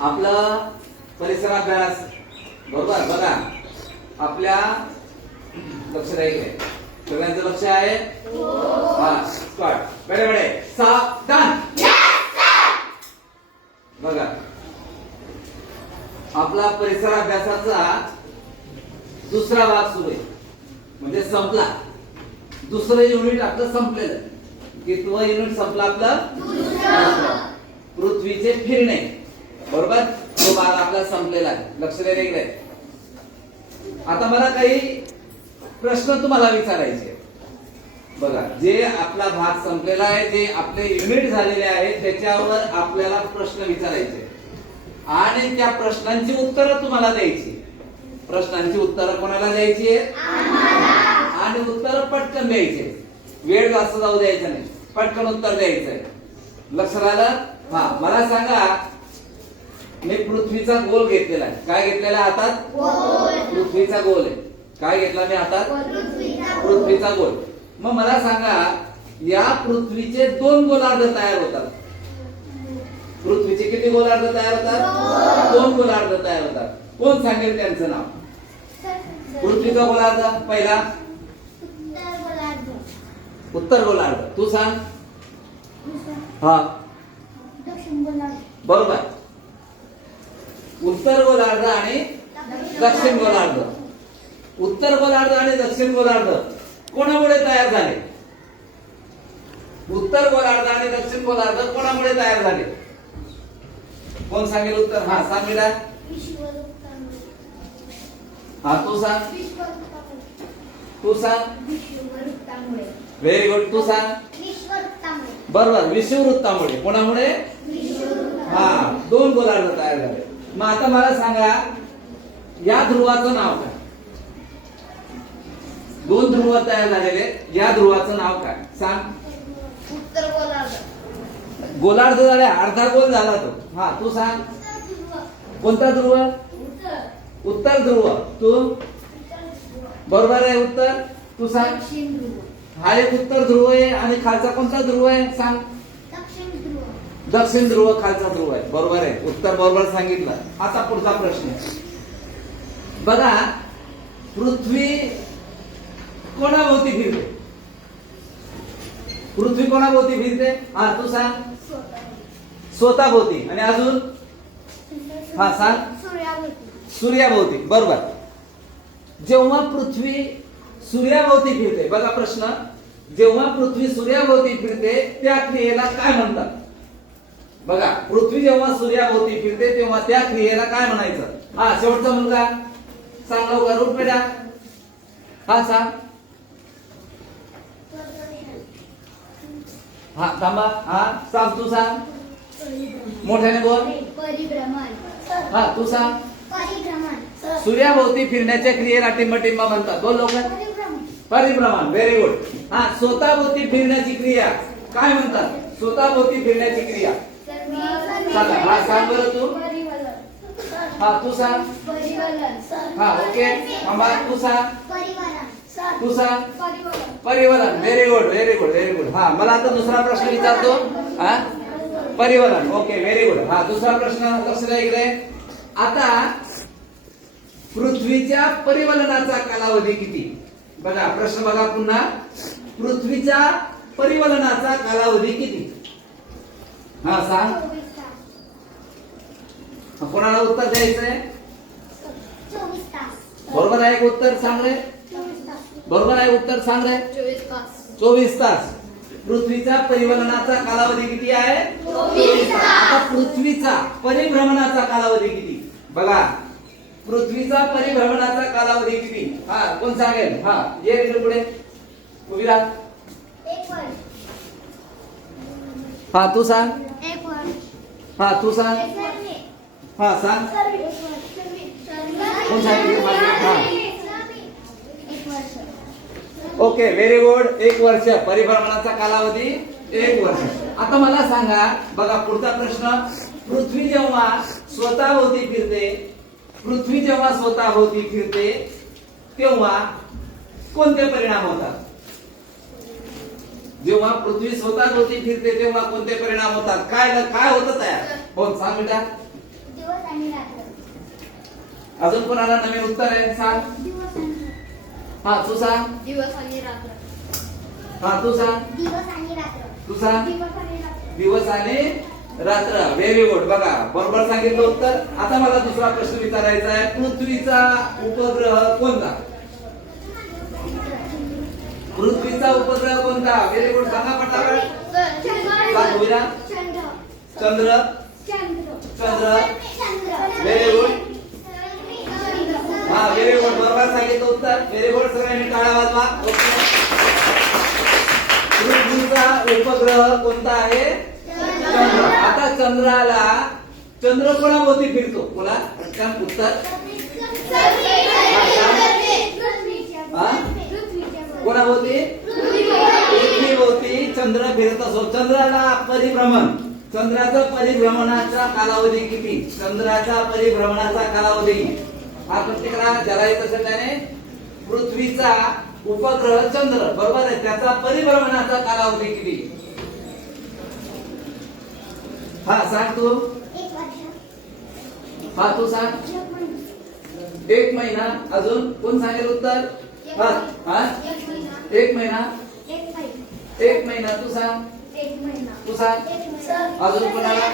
आपलं परिसराभ्यास बरोबर. बघा आपल्या लक्ष द्यायचंय, सगळ्यांचं लक्ष आहे. हा स्टार्ट. बडे बडे सावधान. बघा आपला परिसराभ्यासाचा दुसरा भाग सुरू आहे, म्हणजे संपला. दुसरं युनिट आपलं संपलेलं. कितवं युनिट संपलं आपलं? पृथ्वीचे फिरणे बरोबर. तो भाग आपला संपलेला आहे. लक्ष द्या इकडे. आता मला काही प्रश्न तुम्हाला विचारायचे. बघा जे आपला भाग संपलेला आहे, जे आपले युनिट झालेले आहे, त्याच्यावर आपल्याला प्रश्न विचारायचे आणि त्या प्रश्नांची उत्तरं तुम्हाला द्यायची. प्रश्नांची उत्तरं कोणाला द्यायची आणि उत्तर पटकन द्यायचे. वेळ जास्त जाऊ द्यायचा नाही, पटकन उत्तर द्यायचंय. लक्ष राहिलं? हा मला सांगा, मी पृथ्वीचा गोल घेतलेला आहे. काय घेतलेला हातात? पृथ्वीचा गोल आहे. काय घेतला मी हातात? पृथ्वीचा गोल. मग मला सांगा, या पृथ्वीचे 2 गोलार्ध तयार होतात. पृथ्वीचे किती गोलार्ध तयार होतात? 2 गोलार्ध तयार होतात. कोण सांगेल त्यांचं नाव? पृथ्वीचा गोलार्ध पहिला उत्तर गोलार्ध. तू सांग. हा बरोबर. उत्तर गोलार्ध आणि दक्षिण गोलार्ध. उत्तर गोलार्ध आणि दक्षिण गोलार्ध कोणामुळे तयार झाले? उत्तर गोलार्ध आणि दक्षिण गोलार्ध कोणामुळे तयार झाले? कोण सांगेल उत्तर? हा सांग बेटा. हा तू सांग. तू सांग. Very good. तू सांग. बरोबर. विषुववृत्तामुळे. कोणामुळे? हा 2 गोलार्ध तयार झाले. मग आता मला सांगा, या ध्रुवाचं नाव काय? 2 ध्रुव तयार झालेले, या ध्रुवाचं नाव काय? सांग. उत्तर गोलार्ध. गोलार्ध झाला, अर्धा गोल झाला तो. हा तू सांग. कोणता ध्रुव? उत्तर ध्रुव. तू बरोबर आहे उत्तर. तू सांग. हा एक उत्तर ध्रुव आहे आणि खालचा कोणता ध्रुव आहे? सांग. दक्षिण ध्रुव खालचा ध्रुव आहे. बरोबर आहे. उत्तर बरोबर सांगितलं. आता पुढचा प्रश्न बघा, पृथ्वी कोणाभोवती फिरते? पृथ्वी कोणाभोवती फिरते? हा तू सांग. स्वतःभोवती. आणि अजून? हा सांग. सूर्याभोवती. बरोबर. जेव्हा पृथ्वी सूर्याभोवती फिरते, बघा प्रश्न, जेव्हा पृथ्वी सूर्याभोवती फिरते त्या क्रियेला काय म्हणतात? बघा पृथ्वी जेव्हा सूर्याभोवती फिरते तेव्हा त्या क्रियेला काय म्हणायचं? हा शेवटचा मुलगा सांग लवकर. रूट बेटा. हा सांग. हा थांबा. हा सांग. तू सांग. मोठ्याने बोल. परिभ्रमण. हा तू सांग. परिभ्रमण. सूर्याभोवती फिरण्याच्या क्रियेला टिंबटिंब म्हणतात. बोल लवकर. परिभ्रमण. Very good. हा स्वतःभोवती फिरण्याची क्रिया काय म्हणतात? स्वतःभोवती फिरण्याची क्रिया सांगा. हा सांग बरं तू. हा तू सांग. हा ओके. थांबा. तू सांग. तू सांग. परिवलन. Very good. Very good. Very good. हा मला आता दुसरा प्रश्न विचारतो. हा परिवलन. Okay very good. हा दुसरा प्रश्न. लक्ष द्या इकडे. आता पृथ्वीच्या परिवलनाचा कालावधी किती? बघा प्रश्न बघा पुन्हा. पृथ्वीच्या परिवलनाचा कालावधी किती? हा सांग. कोणाला उत्तर द्यायचंय? बरोबर आहे उत्तर सांग रे. बरोबर आहे उत्तर सांग रे. 24 तास. पृथ्वीचा परिवलनाचा कालावधी किती आहे? 24 तास. आता पृथ्वीचा परिभ्रमणाचा कालावधी किती? बघा पृथ्वीचा परिभ्रमणाचा कालावधी किती? हा कोण सांगेल? हा ये इकडे पुढे उभी राहा. हा तू सांग. हा तू सांग. हा सांग. कोण सांगितलं? हा ओके व्हेरी गुड. 1 वर्ष. परिभ्रमणाचा कालावधी 1 वर्ष. आता मला सांगा, बघा पुढचा प्रश्न. पृथ्वी जेव्हा स्वतःभोवती फिरते, पृथ्वी जेव्हा स्वतःभोवती फिरते तेव्हा कोणते परिणाम होतात? जेव्हा पृथ्वी स्वतःभोवती फिरते तेव्हा कोणते परिणाम होतात? काय काय होतं तयार? बोल सांग बेटा. दिवस आणि रात्र. अजून कोणाला नवीन उत्तर आहे सांग. दिवस आणि हा तू सांग. दिवस आणि रात्र. हा तू सांग. दिवस आणि रात्र. तू सांग. दिवस आणि रात्र. दिवस आणि रात्र. Very good. बघा बरोबर सांगितलं उत्तर. आता मला दुसरा प्रश्न विचारायचा आहे. पृथ्वीचा उपग्रह कोणता? पृथ्वीचा उपग्रह कोणता? Very good. सांगा पटापट. सांग भूमिरा. चंद्र. चंद्र. चंद्र. Very good. हा व्हेरी गुड. बरोबर सांगितलं उत्तर. Very good. सगळ्यांनी टाळ्या वाजवा. ओके. पृथ्वीचा उपग्रह कोणता आहे? चंद्र. आता चंद्राला चंद्र कोणाभोवती फिरतो? बोला पटकन उत्तर. कोणाभोवती? पृथ्वीभोवती चंद्र फिरत असो. चंद्राला परिभ्रमण, चंद्राचा परिभ्रमणाचा कालावधी किती? चंद्राचा परिभ्रमणाचा कालावधी हा प्रत्येकाला ज्याला येत असेल त्याने पृथ्वीचा उपग्रह चंद्र बरोबर आहे, त्याचा परिभ्रमणाचा कालावधी किती? हा सांग तू. एक वर्ष. हा तू सांग. 1 महिना. अजून कोण सांगेल उत्तर? हा हा एक महिना. 1 महिना. एक महिना. 1 महिना. तू सांग. एक महिना. तू सांग. अजून कोणाला?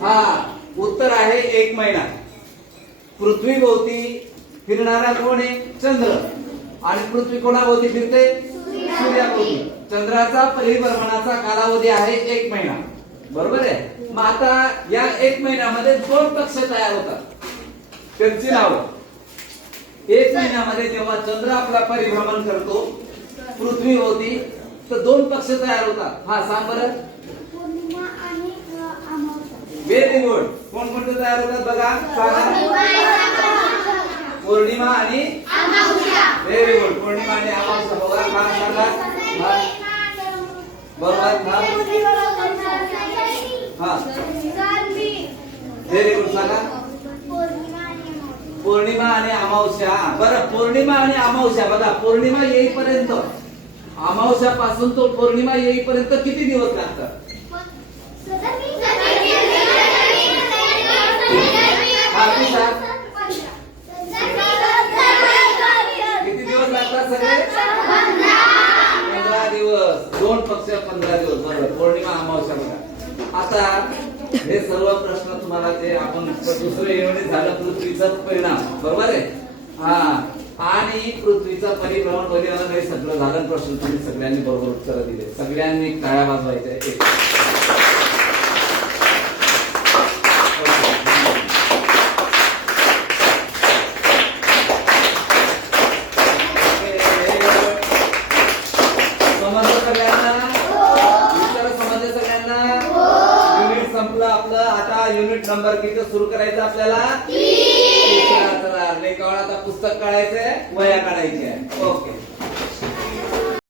हा उत्तर आहे 1 महिना. पृथ्वीभोवती फिरणारा कोण आहे? चंद्र. आणि पृथ्वी कोणाभोवती फिरते? सूर्याभोवती. चंद्राचा परिभ्रमणाचा कालावधी आहे 1 महिना. बरोबर आहे. मग आता या 1 महिन्यामध्ये 2 कक्ष तयार होतात. त्यांची नाव 1 महिन्यामध्ये जेव्हा चंद्र आपला परिभ्रमण करतो पृथ्वीभोवती तर 2 कक्ष तयार होतात. हा सांग बरं. पौर्णिमा आणि अमावस्या. Very good. कोणकोणते तयार होतात बघा सांगा. पौर्णिमा आणि व्हेरी गुड. पौर्णिमा आणि अमावस्या बघा सांगा. बरोबर. हा व्हेरी गुड. सांगा. पौर्णिमा आणि अमावस्या. बरं पौर्णिमा आणि अमावस्या बघा पौर्णिमा येईपर्यंत अमावस्या पासून तो पौर्णिमा येईपर्यंत किती दिवस लागतात? हा तू सांग. किती दिवस लागतात सगळे? 15 दिवस. 2 पक्ष 15 दिवस. बरोबर. पौर्णिमा अमावस्या बघा. आता हे सर्व प्रश्न तुम्हाला जे आपण दुसरे युनिट झालं पृथ्वीचा परिणाम बरोबर आहे. हा आणि पृथ्वीचा परिभ्रमण वगैरे हे सगळं झालं. प्रश्न तुम्ही सगळ्यांनी बरोबर उत्तर दिले. सगळ्यांनी टाळ्या वाजवायच्या. समजलं सगळ्यांना? विचार समजले सगळ्यांना? युनिट संपलं आपलं. आता युनिट नंबर किती सुरू करायचं आपल्याला? 3. चला लेखावर आता पुस्तक काढायचंय, वह्या काढायच्या. ओके.